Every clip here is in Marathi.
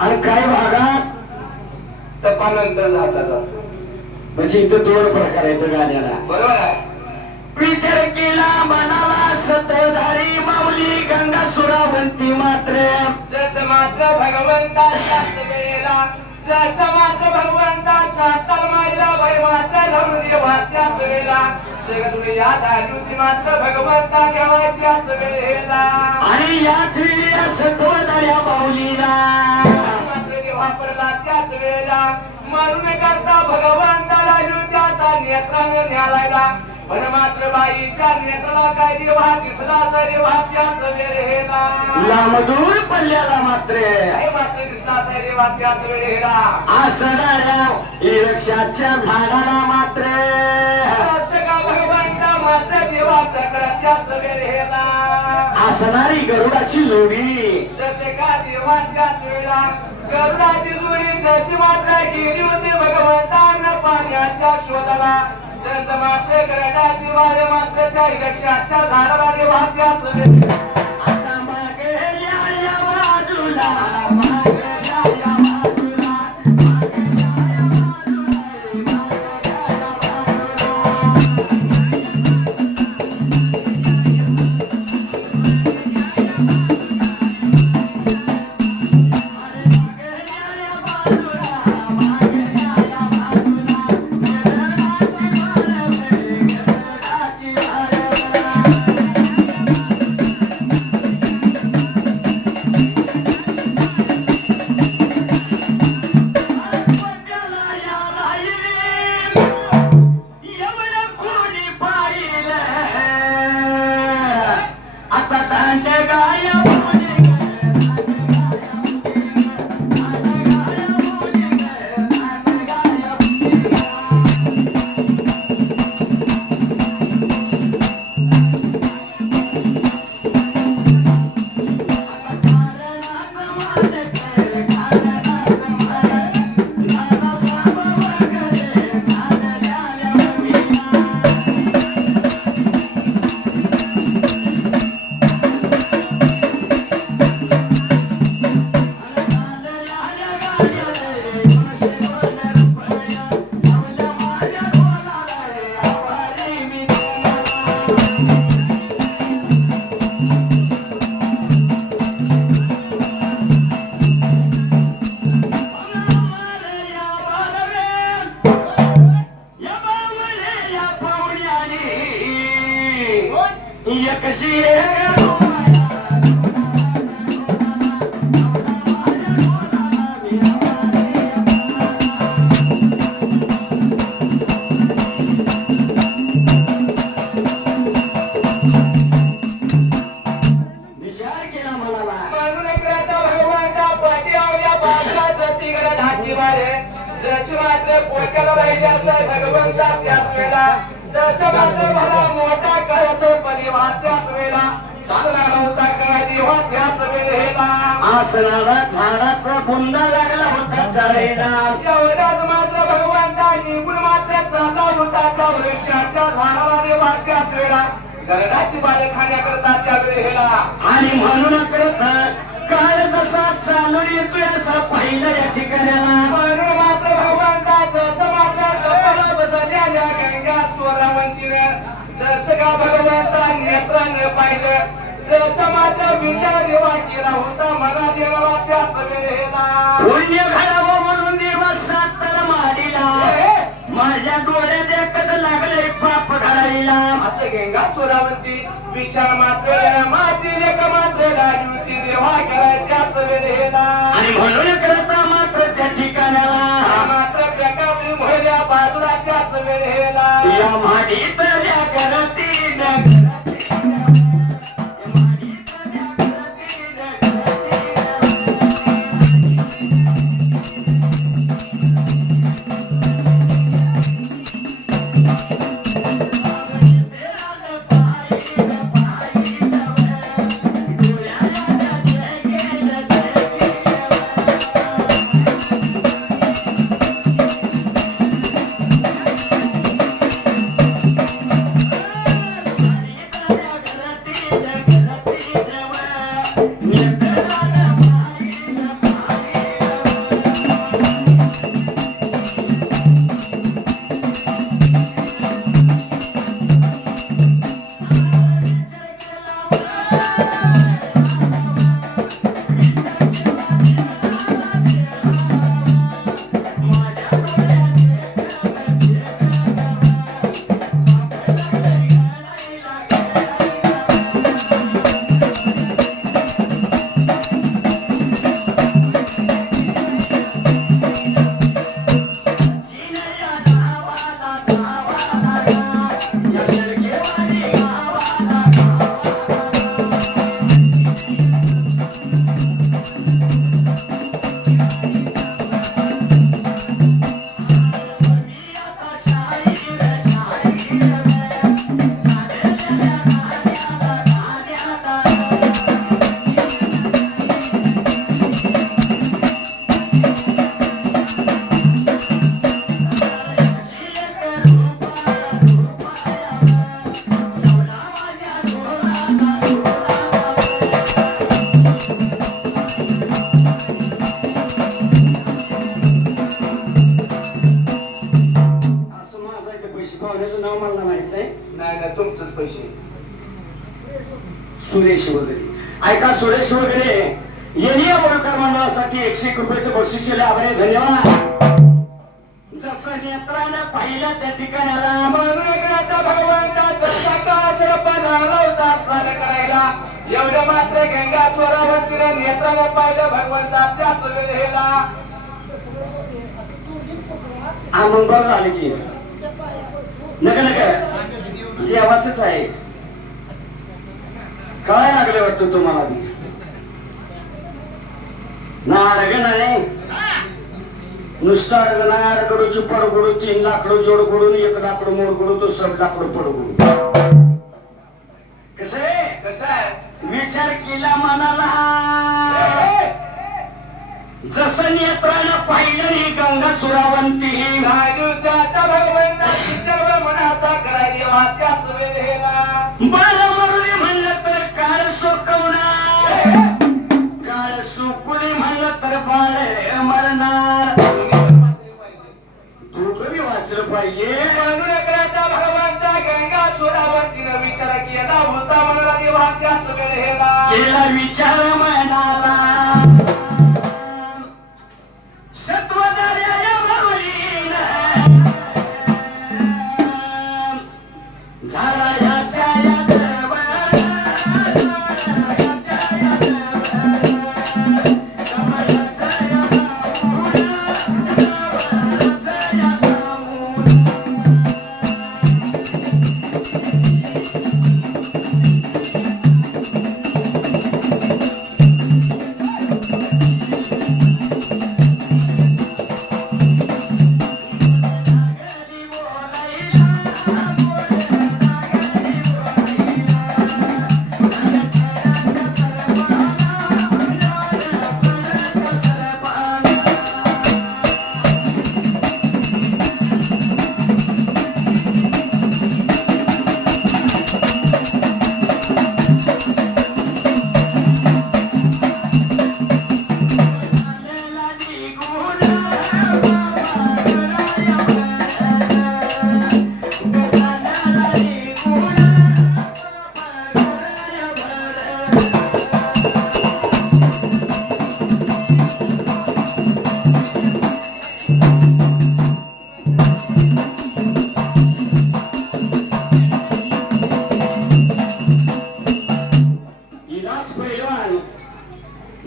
आणि काही भागात तपानंतर झाला जातो. म्हणजे इथं दोन प्रकार आहेत गाण्याला बरोबर आहे. विचार केला मनाला सतधारी माऊली गंगा सुरावंती मात्र. जस मात्र भगवंता त्याच वेळेला जस मात्र भगवंता साताल माझ्या भय मात्र धरून देवा त्याच वेळेला होती मात्र भगवंता केव्हा त्याच वेळेला? आणि याच वेळी सत्वधाऱ्या माऊलीला मात्र देवा पडला त्याच वेळेला मारून करता भगवंताला त्या नेत्राने न्यालायला पण मात्र बाईच्या नेत्राला काय देवा दिसला असं देवा त्याच वेळेला? लांबदूर पल्ल्याला मात्र. मात्र दिसला असं देवा त्याच वेळेला? असणाऱ्या इरक्षाच्या झाडाला मात्र. वेळेला असणारी गरुडाची जोडी. जसे का देवा त्याच वेळेला करुणाची जोडी जशी मात्र गेली होती भगवंतांना पाण्याच्या शोधाला. तसं मात्र गरडाची वाळे मात्र त्या इरक्षाच्या झाडाला देवा त्याच वेळेला भगवंता त्याच वेळेला मोठा कळस परिवार त्याच वेळेला चांगला नव्हता काय देवा त्याच वेळेला आसनाला झाडाचा बुंदा लागला होता चढायला. एवढ्याच मात्र भगवंता निघून मात्र चालला होता त्या वृक्षाच्या झाडाला देवा त्याच वेळेला गरडाची बाले खाण्याकरता त्या वेळेला आणि म्हणून करत काळ जसा चालून येतोय असं पाहिलं या ठिकाणाला. म्हणून मात्र भगवंताचं का भगवंता नेत्रानं पाहिलं. जसं मात्र विचार देवा केला होता मना देवा त्याच वेळेला. पुण्य घडावं म्हणून सातर माडीला. माझ्या डोळ्यात लागले पाप घडाईला असं गंगा विचार मात्र माझी लेख मात्र राजूती देवा केला त्याच वेळेला. आणि म्हणून वेळेला या माडीतल्या एवढं मात्र गंगा स्वरावर तिने नेत्राने पाहिलं भगवंताच्या सुविधेला हा मग बरं झालं की. नका नका. देवाच आहे. काय लागले वाटतं तुम्हाला? मी ना अडग नाही. नुसतं अडग नाही अडगडूची पडगुडू तीन लाकडं जोडगुडून एक लाकडं मोडगुडू तो सब लाकडं पडगुडू. केला मनाला. जसं नेत्रानं पाहिलं ही गंगा सुरावंती नाजू जाता भगवंताची चर्व मनाचा कराय देवा त्याच वेळेला बाळ मरुदी म्हणलं तर काळ सोकवणार. काळ सुकुरी म्हणलं तर बाळ मरणार. दोघं बी वाचलं पाहिजे. म्हणून करता भगवंता गंगा सोडावतीनं विचार केला होता त्याच वेळेला केला विचार मनाला.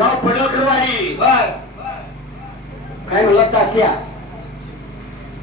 गाव पडळकरवाडी बर. काय म्हणला तात्या?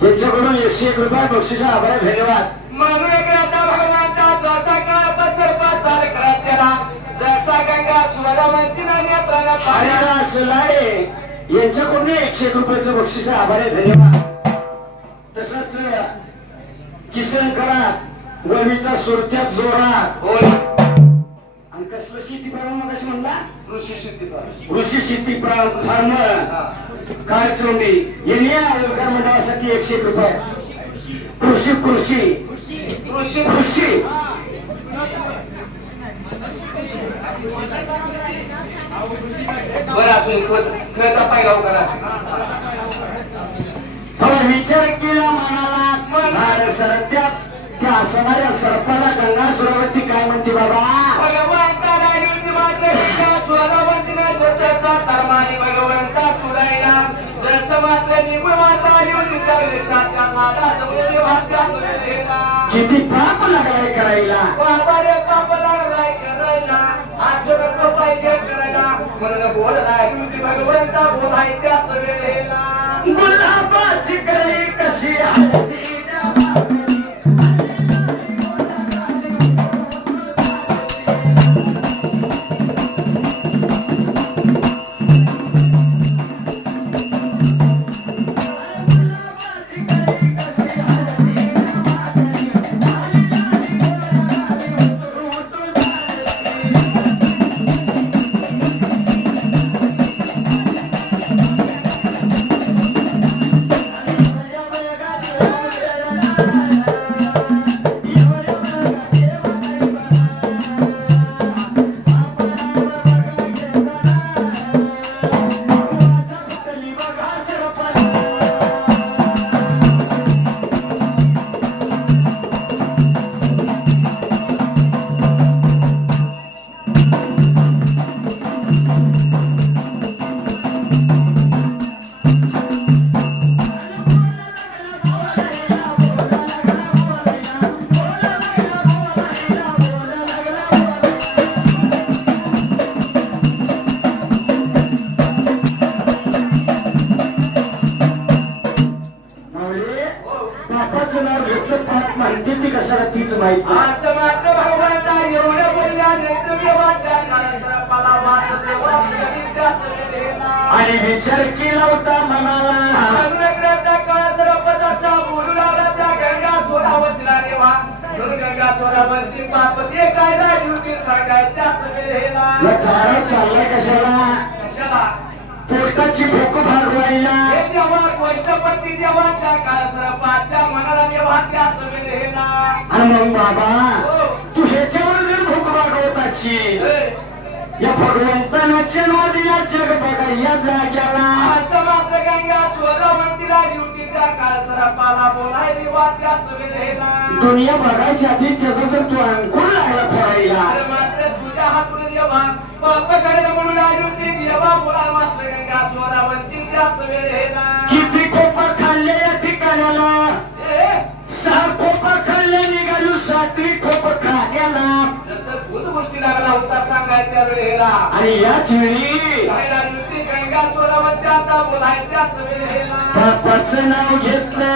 त्यांच्याकडून एकशे एक रुपये बक्षिसा आभार धन्यवाद. म्हणून करता भगवंता जसा काळ पसरपा चाल करत त्याला जसा गंगा स्वरावंतीनं नेत्रानं पाहिलं हरिदास लाडे यांच्याकडून एकशे एक रुपयाचं बक्षीस आभार आहे धन्यवाद. तसंच किसन करात वळवीचा सुरत्यात जोरात. होय. आणि कसलं शेती फार्म मग म्हणला? ऋषी कृषी शेती फार्म. काळचोंडी यांनी या रोजगार मंडळासाठी एकशे एक रुपये. कृषी कृषी. ऋषी. कृषी. बरं पहिला करा. थोडा विचार केला मनाला. झाड सरत्यात त्या असणाऱ्या सर्पाला गंगा सुरावती काय म्हणते बाबा? गंगा स्वरावंतीनं जसं धर्माने भगवंता सुरायला. जसं मात्र भात्या. किती पाप लागलाय करायला बाबा रे बाप लागलाय करायला. आचरण नको पाहिजे करायला. म्हणून बोललाय युती भगवंता बोलाय त्याच वेळेला. गुलाबाची कळी कशी हळदी कशाला तीच माहीत. असं मात्र बोलल्या वाटल्या वाच देवा आणि विचार केला होता मनाला. बोलू लागला त्या गंगा गंगा सोरावती पापती काय राहिली होती सांगाय त्याच वेळेला. कशाला? पोटाची भूक भागवायला हे देवा वैष्णपती देवा त्या काळसरपाच्या मनाला देवा आणि मग बाबा हो. तू ह्याच्यावर जर भूक भागवताची. या भगवंतानं जन्म दिला जग बघा या जाग्याला असं मात्र गंगा स्वरवंतीला वेळेला दुनिया बघायच्या आधीच त्याचा जर तू अंकुर लागला खोडायला अरे मात्र तुझ्या हातून म्हणून देवा बोला मात्र गंगा स्वरावंती त्याच वेळेला किती खोपा खाल्ले या ठिकाणाला? सहा खोपा खाल्ले निघालू सातवी खोप खाण्याला. भूत गोष्टी लागला होता सांगायच्या वेळेला. आणि याच वेळी काय गंगा आता वेळेला. बापाचं नाव घेतलं.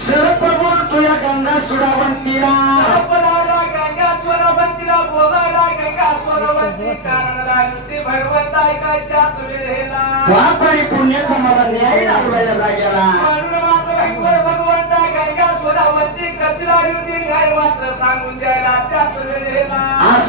सर्प बोलतो या गंगा सुरावंतीला. गंगा स्वरवंतीला बोलायला गंगा स्वरवंती. कानाला आली होती भगवंत ऐकायच्याच वेळेला. पाप आणि पुण्याचा मला न्याय लागला. जाग्याला म्हणून मात्र भगवंत गंगा स्वरावंती. लागली होती न्याय मात्र सांगून वेळेला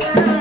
Yeah.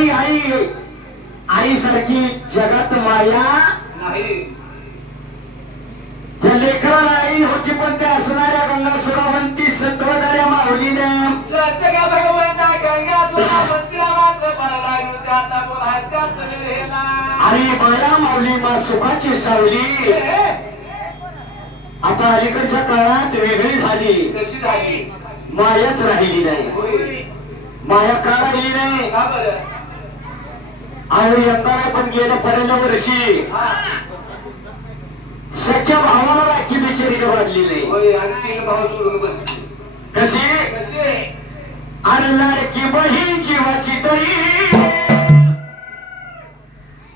आई आई. आई सारखी जगात माया नाही. त्या लेकराला आई होती पण त्या असणाऱ्या गंगा सुरावंती सत्वधाऱ्या माऊलीनं भगवंता गंगा मात्र आणि माया माऊली मा सुखाची सावली. आता अलीकडच्या काळात वेगळी झाली. कशी झाली? मायाच राहिली नाही. माया का राहिली नाही? आणि यंदा पण गेल्या पहिल्या वर्षी सख्या भावाला राखी बिचारी बांधली नाही कशी? कसे अरे लाडकी बहीण जीवाची तरी.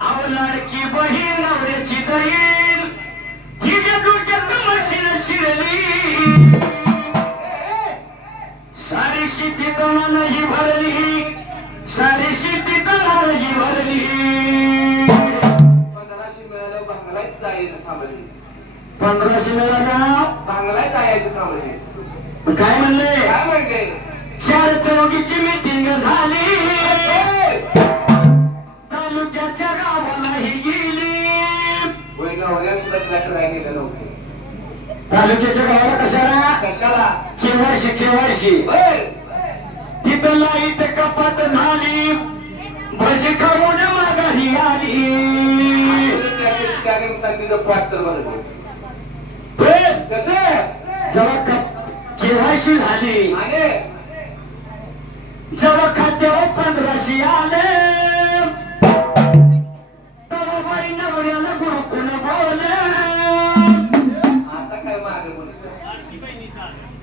अहो लाडकी बहीण नवऱ्याची काय म्हणले? काय म्हणते चार चौकीची मीटिंग झाली. तालुक्याच्या गावालाही गेली. तालुक्याच्या गावाला कशाला? कशाला? बर तिथं लाइट कपात झाली. भजी खाऊन माघारी आली. कसं? जेव्हा केवायशी झाली? जेव्हा खात्यावर पंधराशे आले? तेव्हा बाई नवऱ्याला बोलतो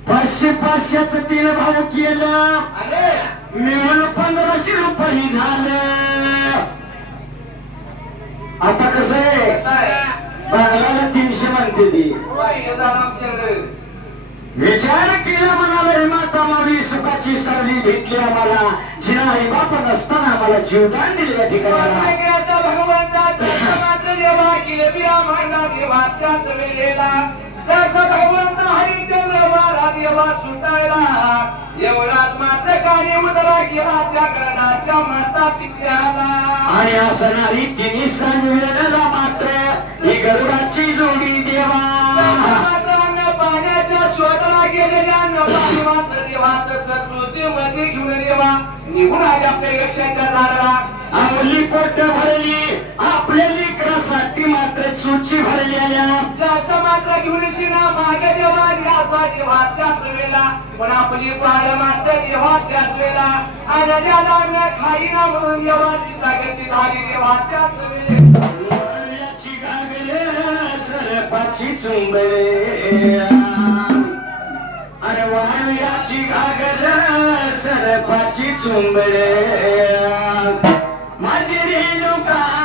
पाचशे पाचशेच तीन भाऊ केलं. मिळून पंधराशे रुपये झालं. आता कसं आहे? कसं आहे? बांगलाला तीनशे म्हणते ती होय, हे झालं आमच्याकडे विचार केला म्हणाला "हे माता मावी सुखाची सावली भेटली आम्हाला. जिना आई बाप नसताना आम्हाला जीवदान दिले या ठिकाणाला. आता भगवंता मात्र देवा केले ब्राह्मणला देवा त्याच वेळेला जसा भगवंत हरिचंद्र वारा देवा सुटायला. एवढाच मात्र काने उदरा गेला त्या करणाच्या माता पित्याला. आणि असणारी तिन्ही सांज मध्ये घेऊन देवा निघून आले आपल्या यक्षांच्या झाडाला. आवली पोट भरली आपल्या लेकरासाठी मात्र चुची भरलेल्या जसं मात्र घेऊन शिना मागे देवा याचा देवा त्याच वेळेला. पण आपली पाड मात्र देवा त्याच वेळेला. आणि त्याला न खाईना म्हणून देवाची जागती झाली देवा त्याच वाळ्याची गागरे सरपाची चुंबळे. अरे घागर सरपाची चुंबळे. माझी रेणुका